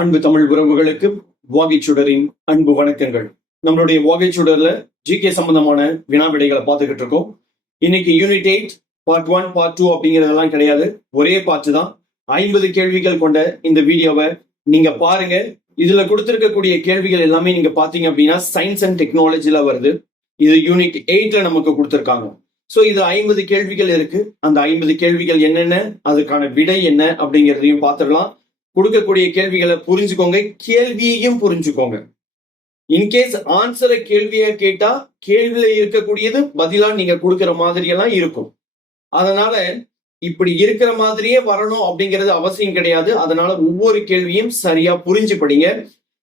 அன்பு தமிழ் உறவுகளுக்கு வாகைச்சுடரின் அன்பு வணக்கங்கள். நம்மளுடைய வாகைச்சுடர்ல ஜிகே சம்பந்தமான வினா விடைகளை பார்த்துக்கிட்டு இருக்கோம். இன்னைக்கு யூனிட் 8 பார்ட் 1 பார்ட் 2 அப்படிங்கிறதெல்லாம் கிடையாது, ஒரே பார்ட் தான். 50 கேள்விகள் கொண்ட இந்த வீடியோவை நீங்க பாருங்க. இதுல கொடுத்திருக்கக்கூடிய கேள்விகள் எல்லாமே நீங்க பாத்தீங்க அப்படின்னா சயின்ஸ் அண்ட் டெக்னாலஜில வருது. இது யூனிட் 8ல நமக்கு கொடுத்திருக்காங்க. சோ இது 50 கேள்விகள் இருக்கு. அந்த 50 கேள்விகள் என்னென்ன, அதுக்கான விடை என்ன அப்படிங்கிறதையும் பார்த்துடலாம். கொடுக்கக்கூடிய கேள்விகளை புரிஞ்சுக்கோங்க, கேள்வியையும் புரிஞ்சுக்கோங்க. இன்கேஸ் ஆன்சரை கேள்வியா கேட்டா கேள்வியில இருக்கக்கூடியது பதிலா நீங்க கொடுக்கிற மாதிரி எல்லாம் இருக்கும். அதனால இப்படி இருக்கிற மாதிரியே வரணும் அப்படிங்கிறது அவசியம் கிடையாது. அதனால ஒவ்வொரு கேள்வியும் சரியா புரிஞ்சு படிங்க.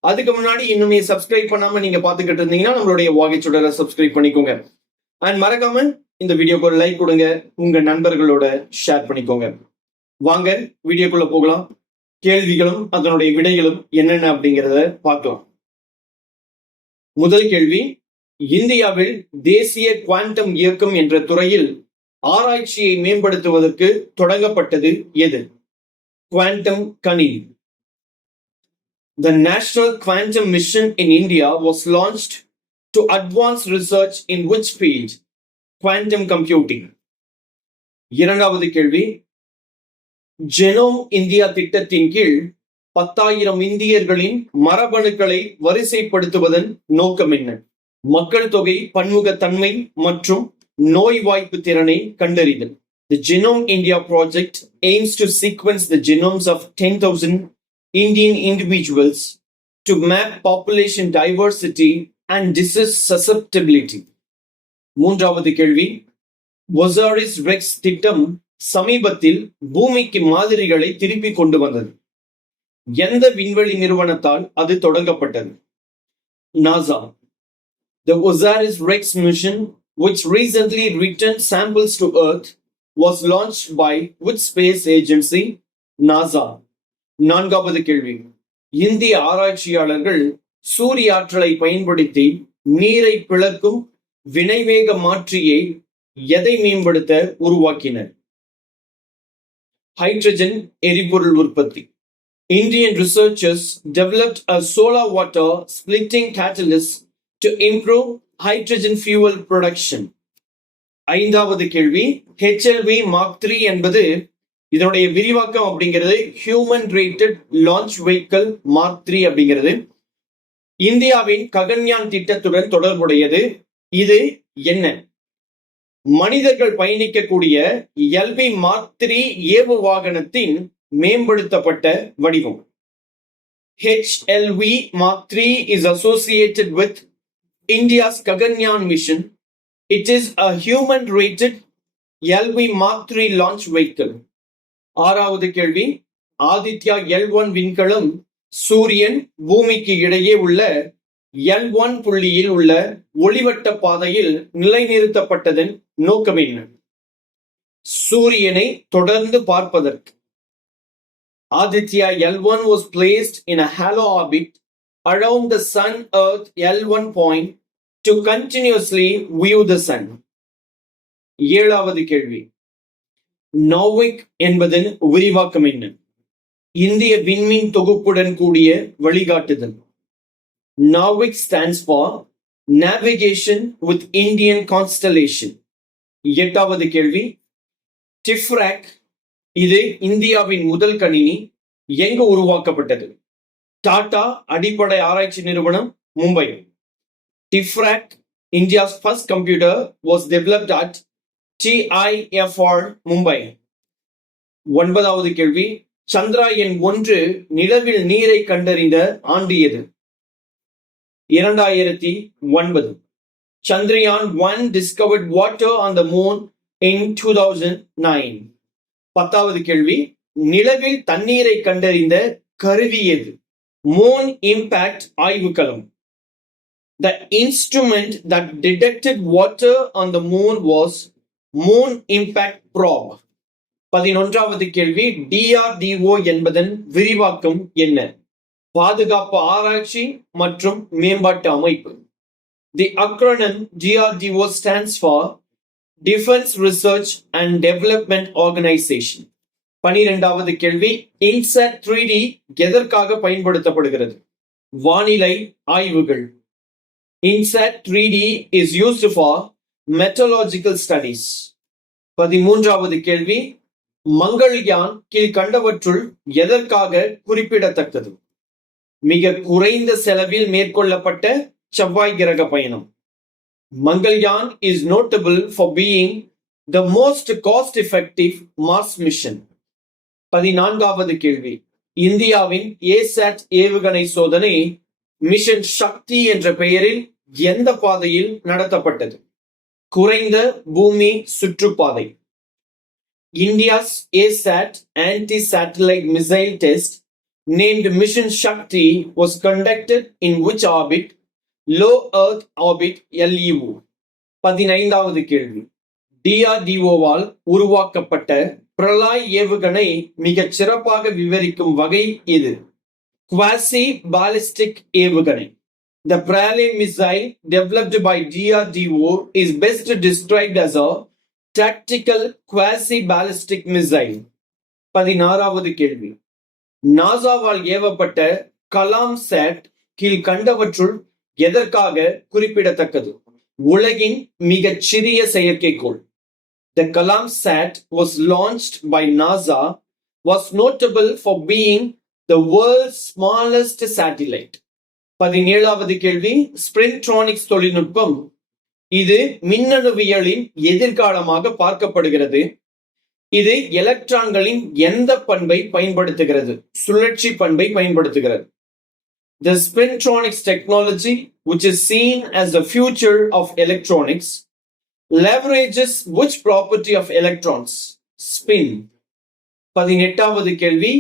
அதுக்கு முன்னாடி இன்னுமே சப்ஸ்கிரைப் பண்ணாம நீங்க பாத்துக்கிட்டு இருந்தீங்கன்னா நம்மளுடைய வாகைச்சுடரை சப்ஸ்கிரைப் பண்ணிக்கோங்க. அண்ட் மறக்காம இந்த வீடியோக்கு ஒரு லைக் கொடுங்க, உங்க நண்பர்களோட ஷேர் பண்ணிக்கோங்க. வாங்க வீடியோக்குள்ள போகலாம். கேள்விகளும் அதனுடைய விடைகளும் என்னென்ன அப்படிங்கிறத பார்க்கலாம். முதல் கேள்வி, இந்தியாவில் தேசிய குவாண்டம் இயக்கம் என்ற துறையில் ஆராய்ச்சியை மேம்படுத்துவதற்கு தொடங்கப்பட்டது எது? குவாண்டம் கணினி. The National Quantum Mission in India was launched to advance research in which field? Quantum computing. இரண்டாவது கேள்வி, ஜெனோம் இந்தியா திட்டத்தின் கீழ் 10,000 இந்தியர்களின் மரபணுக்களை வரிசைப்படுத்துவதன் நோக்கம் என்ன? மக்கள் தொகை பன்முகத்தன்மை மற்றும் நோய் வாய்ப்பு திறனை கண்டறிதல். The Genome India project aims to sequence the genomes of 10,000 Indian individuals to map population diversity and disease susceptibility. மூன்றாவது கேள்வி, ஒசாரிஸ் ரெக்ஸ் திட்டம் சமீபத்தில் பூமிக்கு மாதிரிகளை திருப்பி கொண்டு வந்தது. எந்த விண்வெளி நிறுவனத்தால் அது தொடங்கப்பட்டது? NASA. The OSIRIS-REx mission, which recently returned samples to Earth, was launched by which space agency? NASA. நான்காவது கேள்வி, இந்திய ஆராய்ச்சியாளர்கள் சூரிய ஆற்றலை பயன்படுத்தி நீரை பிளக்கும் வினைவேக மாற்றியை எதை மேம்படுத்த உருவாக்கினர்? ஹைட்ரஜன் எரிபொருள் உற்பத்தி. Indian researchers developed a solar water splitting catalyst to improve hydrogen fuel production. ஐந்தாவது கேள்வி, HLV Mark 3 என்பது இதனுடைய விரிவாக்கம் அப்படிங்கிறது human rated launch vehicle mark 3 அப்படிங்கிறது இந்தியாவின் ககன்யான் திட்டத்துடன் தொடர்புடையது. இது என்ன? மனிதர்கள் பயணிக்கக்கூடிய எல்வி மார்க் 3 ஏவு வாகனத்தின் மேம்படுத்தப்பட்ட வடிவம். HLV Mark 3 is associated with India's Gaganyaan mission. It is a human-rated LV Mark 3 launch vehicle. ஆறாவது கேள்வி, ஆதித்யா L1 விண்கலம் சூரியன் பூமிக்கு இடையே உள்ள L1 புள்ளியில் உள்ள ஒளிவட்ட பாதையில் நிலைநிறுத்தப்பட்டதன் நோக்கம் என்ன? சூரியனை தொடர்ந்து பார்ப்பதற்கு. Aditya L1 was placed in a halo orbit around the Sun Earth L1 point to continuously view the Sun. ஏழாவது கேள்வி, நாவிக் என்பதன் விரிவாக்கம் என்ன? இந்திய விண்மீன் தொகுப்புடன் கூடிய வழிகாட்டுதல். NAVIC stands for Navigation with Indian Constellation. எட்டாவது கேள்வி, டிஃப்ராக் இது இந்தியாவின் முதல் கணினி எங்கு உருவாக்கப்பட்டது? டாடா அடிப்படை ஆராய்ச்சி நிறுவனம், Mumbai. டிஃப்ராக், India's first computer, was developed at TIFR, Mumbai. ஒன்பதாவது கேள்வி, சந்திராயன் 1 நிலவில் நீரை கண்டறிந்த ஆண்டு எது? 2009. Chandrayaan 1 discovered water on the moon in 2009. பத்தாவது கேள்வி, நிலவில் தண்ணீரை கண்டறிந்த கருவி எது? மூன் இம்பாக்ட் ஆய்வுக்களம். The instrument that detected water on the moon was Moon Impact Probe. 11வது கேள்வி, DRDO என்பதன் விரிவாக்கம் என்ன? பாதுகாப்பு ஆராய்ச்சி மற்றும் மேம்பாட்டு அமைப்பு. The acronym DRDO stands for Defense Research and Development Organization. 12வது கேள்வி, இன்சாட் 3D எதற்காக பயன்படுத்தப்படுகிறது? வானிலை ஆய்வுகள். INSAT 3D is used for meteorological studies. 13வது கேள்வி, மங்கள்யான் கீழ்கண்டவற்றுள் எதற்காக குறிப்பிடத்தக்கது? மிக குறைந்த செலவில் மேற்கொள்ளப்பட்ட செவ்வாய் கிரக பயணம். Mangalyaan is notable for being the most cost-effective Mars mission. 14வது கேள்வி, இந்தியாவின் ஏசாட் ஏவுகணை சோதனை மிஷன் சக்தி என்ற பெயரில் எந்த பாதையில் நடத்தப்பட்டது? குறைந்த பூமி சுற்றுப்பாதை. India's ASAT anti-satellite missile test named Mission Shakti was conducted in which orbit? Low Earth Orbit LEO. 15வது கேள்வி, DRDO-வால் உருவாக்கப்பட்ட பிரலாய் ஏவுகணை மிகச் சிறப்பாக விவரிக்கும் வகை இது? குவாசி பாலிஸ்டிக் ஏவுகணை. The Pralay missile developed by DRDO is best described as a tactical quasi-ballistic missile. 16வது கேள்வி, நாசாவால் ஏவப்பட்ட கலாம் சேட் கீழ்கண்டவற்றுள் எதற்காக குறிப்பிடத்தக்கது? உலகின் மிகச் சிறிய செயற்கைக்கோள். The Kalam Sat was launched by NASA, was notable for being the world's smallest satellite. 17வது கேள்வி, ஸ்பிரின்ட்ரானிக்ஸ் தொழில்நுட்பம் இது மின்னணுவியலின் எதிர்காலமாக பார்க்கப்படுகிறது. இது எலக்ட்ரான்களின் எந்த பண்பை பயன்படுத்துகிறது? சுழற்சி பண்பை பயன்படுத்துகிறது. The spintronics technology, which is seen as the future of electronics, leverages which property of electrons? Spin. 18வது கேள்வி,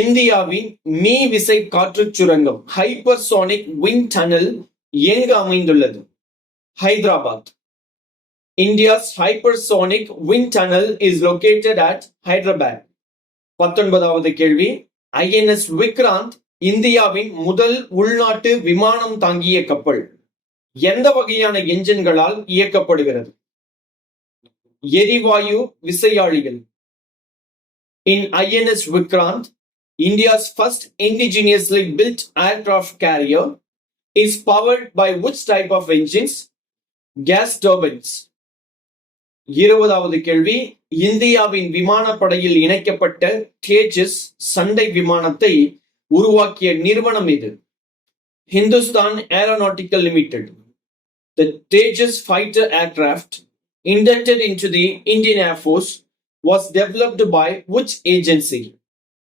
இந்தியாவின் மீ விசை காற்றுச் சுரங்கம் ஹைப்பர்சோனிக் விண்ட் டனல் எங்கு அமைந்துள்ளது? Hyderabad. India's hypersonic wind tunnel is located at Hyderabad. 19வது கேள்வி, INS விக்ராந்த் இந்தியாவின் முதல் உள்நாட்டு விமானம் தாங்கிய கப்பல் எந்த வகையான என்ஜின்களால் இயக்கப்படுகிறது? எரிவாயு விசையாழிகள். In INS Vikrant, India's first indigenously built aircraft carrier is powered by which type of engines? Gas turbines. 20வது கேள்வி, இந்தியாவின் விமானப்படையில் இணைக்கப்பட்ட தேஜஸ் சண்டை விமானத்தை உருவாக்கிய நிறுவனம் இது? Hindustan Aeronautical Limited. The Tejas fighter aircraft inducted into the Indian Air Force was developed by which agency?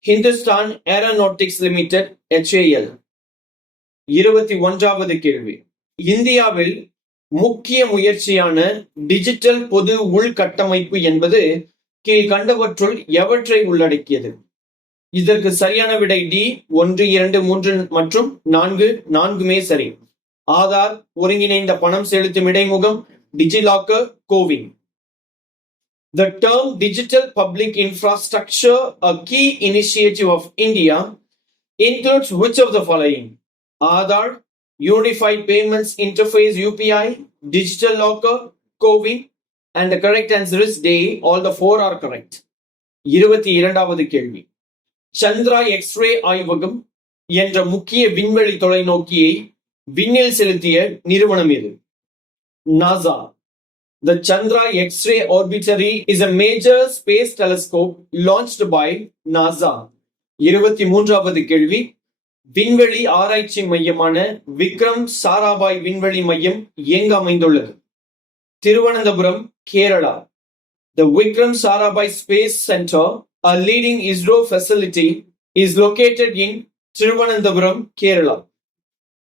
Hindustan Aeronautics Limited HAL. 21வது கேள்வி, இந்தியாவில் முக்கிய முயற்சியான டிஜிட்டல் பொது உள்கட்டமைப்பு என்பது கீழ்கண்டவற்றுள் எவற்றை உள்ளடக்கியது? இதற்கு சரியான விடை டி. 1, 2, 3 மற்றும் 4. 4மே சரி. ஆதார், ஒருங்கிணைந்த பணம் செலுத்தும் இடைமுகம், DigiLocker, CoWIN. The term digital public infrastructure, a key initiative of India, includes which of the following? Aadhaar, Unified Payments Interface UPI, Digital Locker, Covin, and the correct answer is D. All the 4 are correct. 22வது கேள்வி, Chandra x ray ஆய்வகம் என்ற முக்கிய விண்வெளி தொலைநோக்கியை விண்ணில் செலுத்திய நிறுவனம் எது? NASA. The Chandra X-ray Orbitary is a major space telescope launched by NASA. 23வது கேள்வி, விண்வெளி ஆராய்ச்சி மையமான விக்ரம் சாராபாய் விண்வெளி மையம் எங்கு அமைந்துள்ளது? Thiruvananthapuram, Kerala. The Vikram Sarabhai Space Center, a leading ISRO facility, is located in Thiruvananthapuram, Kerala.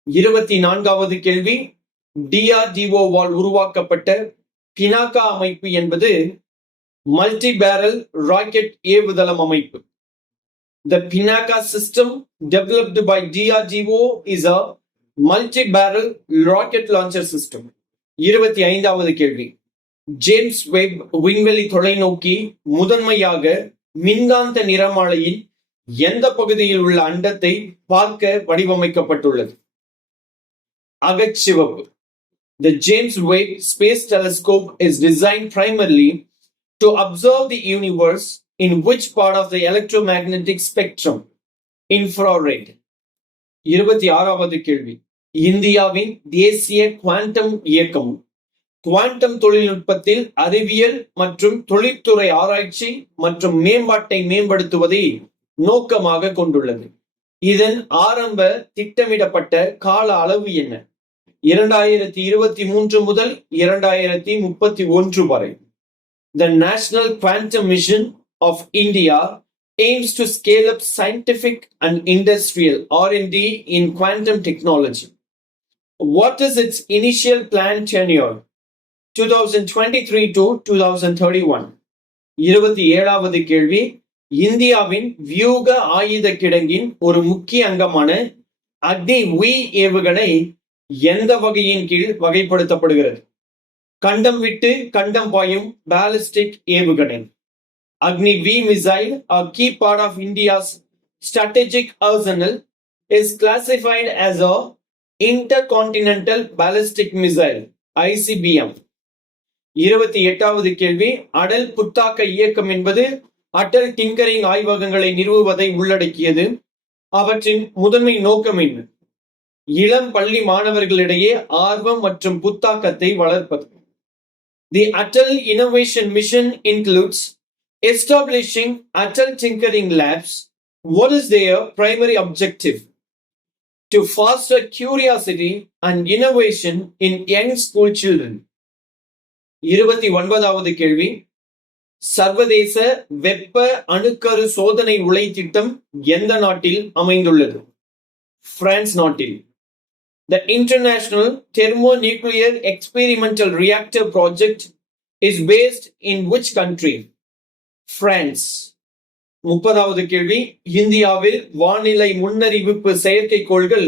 24வது கேள்வி, DRDO-வால் உருவாக்கப்பட்ட பினாக்கா அமைப்பு என்பது மல்டி பேரல் ராக்கெட் ஏவுதளம் அமைப்பு. The Pinaka system developed by DRDO is a multi-barrel rocket launcher system. 25வது கேள்வி, ஜேம்ஸ் வெப் விண்வெளி தொலைநோக்கி முதன்மையாக மின்காந்த நிறமாலையின் எந்த பகுதியில் உள்ள அண்டத்தை பார்க்க வடிவமைக்கப்பட்டுள்ளது? அகச்சிவப்பு. The James Webb Space Telescope is designed primarily to observe the universe in which part of the electromagnetic spectrum? Infrared. 26வது கேள்வி. இந்தியாவின் தேசிய குவாண்டம் இயக்கம் குவாண்டம் தொழில்நுட்பத்தில் அறிவியல் மற்றும் தொழில்துறை ஆராய்ச்சி மற்றும் மேம்பாட்டை மேம்படுத்துவதை நோக்கமாக கொண்டுள்ளது. இதன் ஆரம்ப திட்டமிடப்பட்ட கால அளவு என்ன? 2023 முதல் 2031 வரை. The National Quantum Mission of India aims to scale up scientific and industrial R&D in quantum technology. What is its initial planned tenure? 2023 to 2031. 27வது கேள்வி. இந்தியாவின் வியூக ஆயுத கிடங்கின் ஒரு முக்கிய அங்கமான அக்னி வி ஏவுகணை எந்த வகையின் கீழ் வகைப்படுத்தப்படுகிறது? கண்டம் விட்டு கண்டம் பாயும் பாலிஸ்டிக் ஏவுகணை. Agni V missile, a key part of India's strategic arsenal, is classified as a intercontinental ballistic missile (ICBM). 28வது கேள்வி. அடல் புத்தாக்க இயக்கம் என்பது அடல் டிங்கரிங் ஆய்வகங்களை நிறுவுவதை உள்ளடக்கியது. அவற்றின் முதன்மை நோக்கம் என்ன? இளம் பள்ளி மாணவர்களிடையே ஆர்வம் மற்றும் புத்தாக்கத்தை வளர்ப்பது. The Atal Innovation Mission includes establishing Atal Tinkering Labs. What is their primary objective? To foster curiosity and innovation in young school children. 29வது கேள்வி. சர்வதேச வெப்ப அணுக்கரு சோதனை உலை திட்டம் எந்த நாட்டில் அமைந்துள்ளது? பிரான்ஸ் நாட்டில். The International Thermonuclear Experimental Reactor Project is based in which country? France. 30வது கேள்வி. இந்தியாவில் வானிலை முன்னறிவிப்பு செயற்கைக்கோள்கள்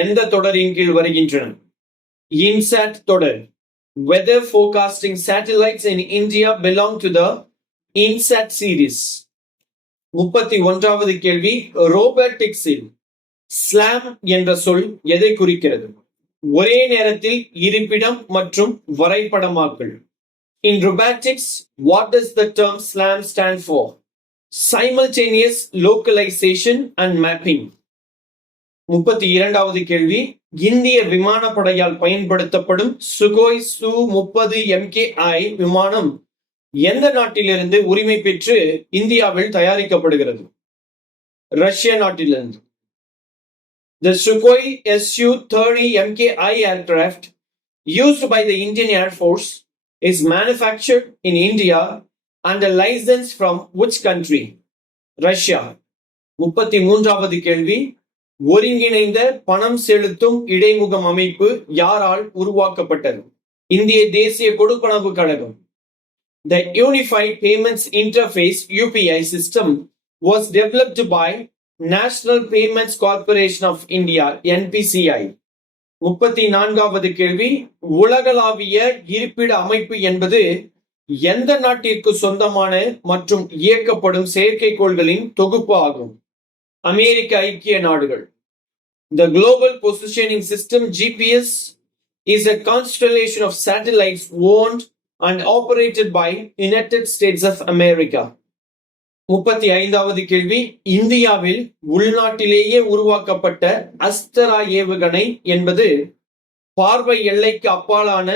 எந்த தொடரின் கீழ் வருகின்றன? INSAT தொடர். Weather forecasting satellites in India belong to the INSAT series. 31வது கேள்வி. ரோபோட்டிக்ஸில் ஸ்லாம் என்ற சொல் எதை குறிக்கிறது? ஒரே நேரத்தில் இருப்பிடம் மற்றும் வரைபடமாக்கல். In robotics, what does the term SLAM stand for? Simultaneous localization and mapping. 32வது கேள்வி. இந்திய விமானப்படையால் பயன்படுத்தப்படும் சுகோய் Su-30 MKI விமானம் எந்த நாட்டிலிருந்து உரிமை பெற்று இந்தியாவில் தயாரிக்கப்படுகிறது? ரஷ்ய நாட்டிலிருந்து. The Sukhoi Su-30 MKI aircraft used by the Indian Air Force is manufactured in India under license from which country? Russia. 33வது கேள்வி. ஒருங்கிணைந்த பணம் செலுத்தும் இடைமுகம் அமைப்பு யாரால் உருவாக்கப்பட்டது? இந்திய தேசிய கொடுப்பனவு கழகம். The Unified Payments Interface UPI system was developed by National Payments Corporation of India NPCI. 34வது கேள்வி. உலகளாவிய இருப்பிட அமைப்பு என்பது எந்த நாட்டிற்கு சொந்தமான மற்றும் இயக்கப்படும் செயற்கைக்கோள்களின் தொகுப்பு ஆகும்? அமெரிக்க ஐக்கிய நாடுகள். The Global Positioning System GPS is a constellation of satellites owned and operated by United States of America. 35வது கேள்வி. இந்தியாவில் உள்நாட்டிலேயே உருவாக்கப்பட்ட அஸ்தரா ஏவுகணை என்பது பார்வை எல்லைக்கு அப்பாலான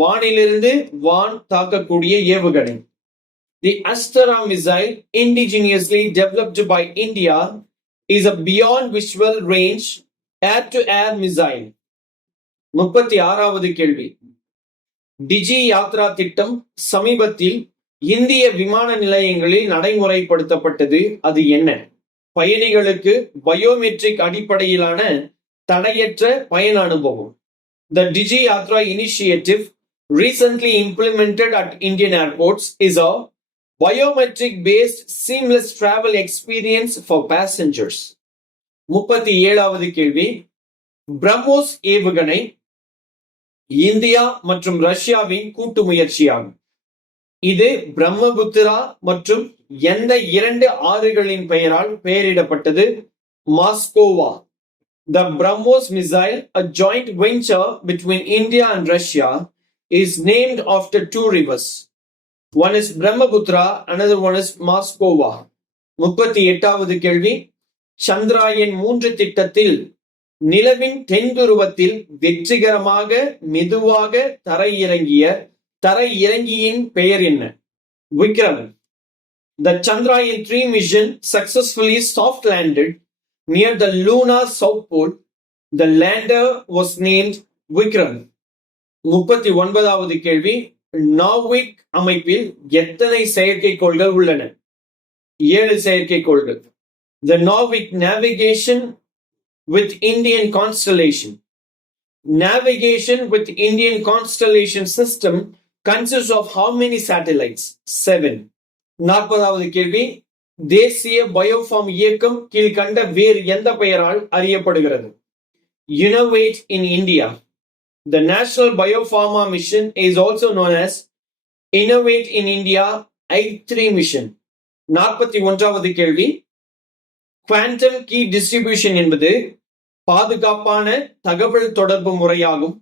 வானிலிருந்து வான் தாக்கக்கூடிய ஏவுகணை. The Astara missile, indigenously developed by India, is a beyond visual range air-to-air missile. 36வது கேள்வி. டிஜி யாத்ரா திட்டம் சமீபத்தில் இந்திய விமான நிலையங்களில் நடைமுறைப்படுத்தப்பட்டது. அது என்ன? பயணிகளுக்கு பயோமெட்ரிக் அடிப்படையிலான தடையற்ற பயண அனுபவம். The Digi Yatra initiative recently implemented at Indian airports is a biometric-based seamless travel experience for passengers. 37வது கேள்வி. பிரம்மோஸ் ஏவுகணை இந்தியா மற்றும் ரஷ்யாவின் கூட்டு முயற்சியாகும். இது பிரம்மபுத்திரா மற்றும் எந்த இரண்டு ஆறுகளின் பெயரால் பெயரிடப்பட்டது? மாஸ்கோவா. The BrahMos missile, a joint venture between India and Russia, is named after two rivers. One is Brahmaputra, another one is Moskova. 38வது கேள்வி, சந்திராயன் 3 திட்டத்தில் நிலவின் தென்துருவத்தில் வெற்றிகரமாக மெதுவாக தரையிறங்கியின் பெயர் என்ன? Vikram. The Chandrayaan 3 mission successfully soft landed near the lunar south pole. The lander was named Vikram. 39வது கேள்வி, Narvik அமைப்பில் எத்தனை செயற்கைக்கோள்கள் உள்ளன? 7 செயற்கைக்கோள்கள். The Norvik navigation with Indian constellation. Navigation with Indian constellation system consists of how many satellites? 7. 40வது கேள்வி, தேசிய பயோஃபார்ம் இயக்கம் கீழ்கண்ட வேறு எந்த பெயரால் அறியப்படுகிறது? Innovate in India. The National Biopharma Mission is also known as Innovate in India I3 Mission. 41வது கேள்வி, quantum key distribution என்பது பாதுகாப்பான தகவல் தொடர்பு முறையாகும்.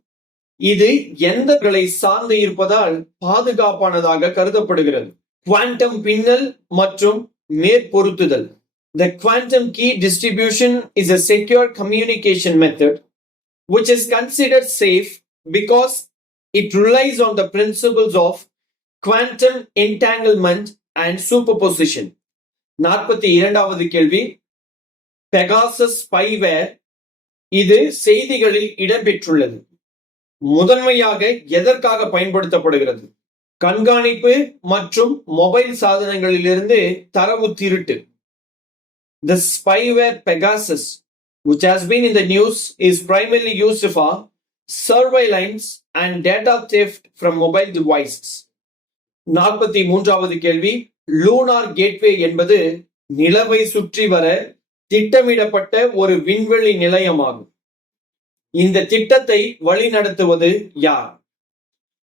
இது எந்தகளை சார்ந்து இருப்பதால் பாதுகாப்பானதாக கருதப்படுகிறது? குவாண்டம் பின்னல் மற்றும் மேற்பொருத்துதல். The quantum key distribution is a secure communication method which is considered safe because it relies on the principles of quantum entanglement and superposition. 42வது கேள்வி, பெகாசஸ் ஸ்பைவேர் இது செய்திகளில் இடம்பெற்றுள்ளது. முதன்மையாக எதற்காக பயன்படுத்தப்படுகிறது? கண்காணிப்பு மற்றும் மொபைல் சாதனங்களிலிருந்து தரவு திருட்டு. The spyware Pegasus, which has been in the news, is primarily used for surveillance and data theft from mobile devices. 43வது கேள்வி, லூனார் கேட்வே என்பது நிலவை சுற்றி வர திட்டமிடப்பட்ட ஒரு விண்வெளி நிலையமாகும். இந்த திட்டத்தை வழிநடத்துவது யார்?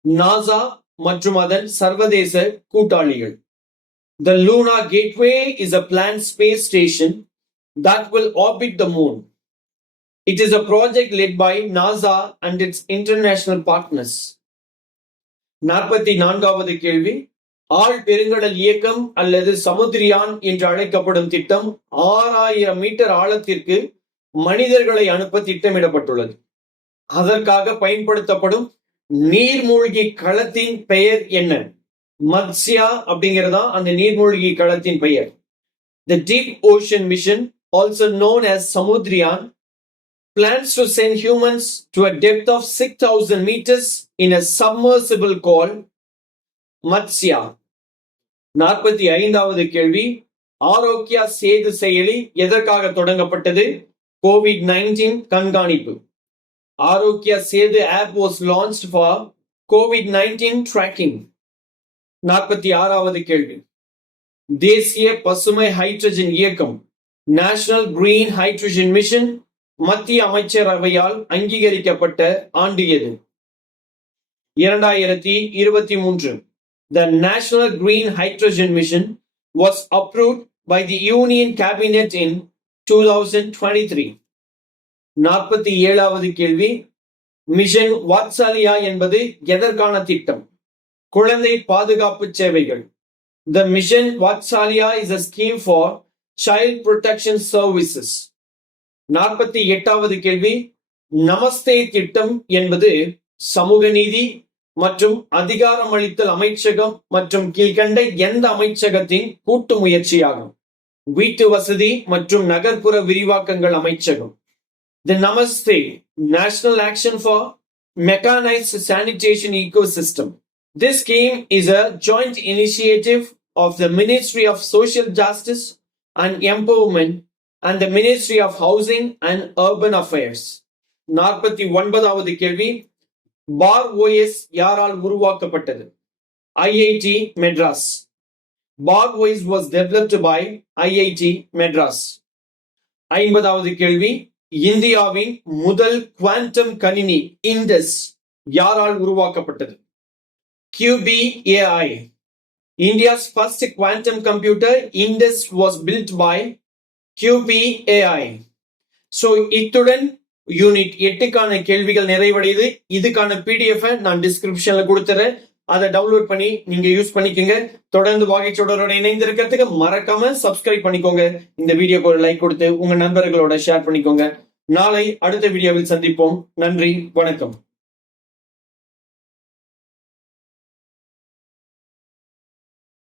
நாசா மற்றும் அதன் சர்வதேச கூட்டாளிகள். The Lunar Gateway is a planned space station that will orbit the moon. It is a project led by NASA and its international partners. 44வது கேள்வி, ஆழ் பெருங்கடல் இயக்கம் அல்லது சமுத்திரியான் என்று அழைக்கப்படும் திட்டம் 6000 மீட்டர் ஆழத்திற்கு மனிதர்களை அனுப்ப திட்டமிடப்பட்டுள்ளது. அதற்காக பயன்படுத்தப்படும் நீர்மூழ்கி களத்தின் பெயர் என்ன? மத்ஸ்யா அப்படிங்கிறதா அந்த நீர்மூழ்கி களத்தின் பெயர். The Deep Ocean Mission, also known as Samudriyan, plans to send humans to a depth of 6000 meters in a submersible called Matsya. 45வது கேள்வி, ஆரோக்கியா சேது செயலி எதற்காக தொடங்கப்பட்டது? COVID-19 கண்காணிப்பு. Arokya Setu app was launched for COVID-19 tracking. 46வது கேள்வி, தேசிய பசுமை ஹைட்ரஜன் இயக்கம் நேஷனல் கிரீன் ஹைட்ரஜன் மிஷன் மத்திய அமைச்சரவையால் அங்கீகரிக்கப்பட்ட ஆண்டு எது? 2023. The National Green Hydrogen Mission was approved by the Union Cabinet in 2023. 47வது கேள்வி, மிஷன் வாத்சல்யா என்பது எதற்கான திட்டம்? குழந்தை பாதுகாப்பு சேவைகள். The Mission Vatsalya is a scheme for child protection services. 48வது கேள்வி, நமஸ்தே திட்டம் என்பது சமூக நீதி மற்றும் அதிகாரமளித்தல் அமைச்சகம் மற்றும் கீழ்கண்ட எந்த அமைச்சகத்தின் கூட்டு முயற்சியாகும்? வீட்டு வசதி மற்றும் நகர்ப்புற விரிவாக்கங்கள் அமைச்சகம். The Namaste National Action for Mechanized Sanitation Ecosystem. This scheme is a joint initiative of the Ministry of Social Justice and Empowerment and the Ministry of Housing and Urban Affairs. 49வது கேள்வி, பார் ஓஎஸ் யாரால் உருவாக்கப்பட்டது? IIT Madras. Bar OS was developed by IIT Madras. 50வது கேள்வி, இந்தியாவின் முதல் quantum கணினி Indies யாரால் உருவாக்கப்பட்டது? QBAI. India's first quantum computer Indus was built by QBAI. So இத்துடன் யூனிட் 8க்கான கேள்விகள் நிறைவடையுது. இதுக்கான PDF நான் டிஸ்கிரிப்ஷன்ல கொடுத்துறேன். அதை டவுன்லோட் பண்ணி நீங்க யூஸ் பண்ணிக்கோங்க. தொடர்ந்து வாகைச்சுடரோட இணைந்திருக்கிறதுக்கு மறக்காம சப்ஸ்கிரைப் பண்ணிக்கோங்க. இந்த வீடியோக்கு ஒரு லைக் கொடுத்து உங்க நண்பர்களோட ஷேர் பண்ணிக்கோங்க. நாளை அடுத்த வீடியோவில் சந்திப்போம். நன்றி, வணக்கம்.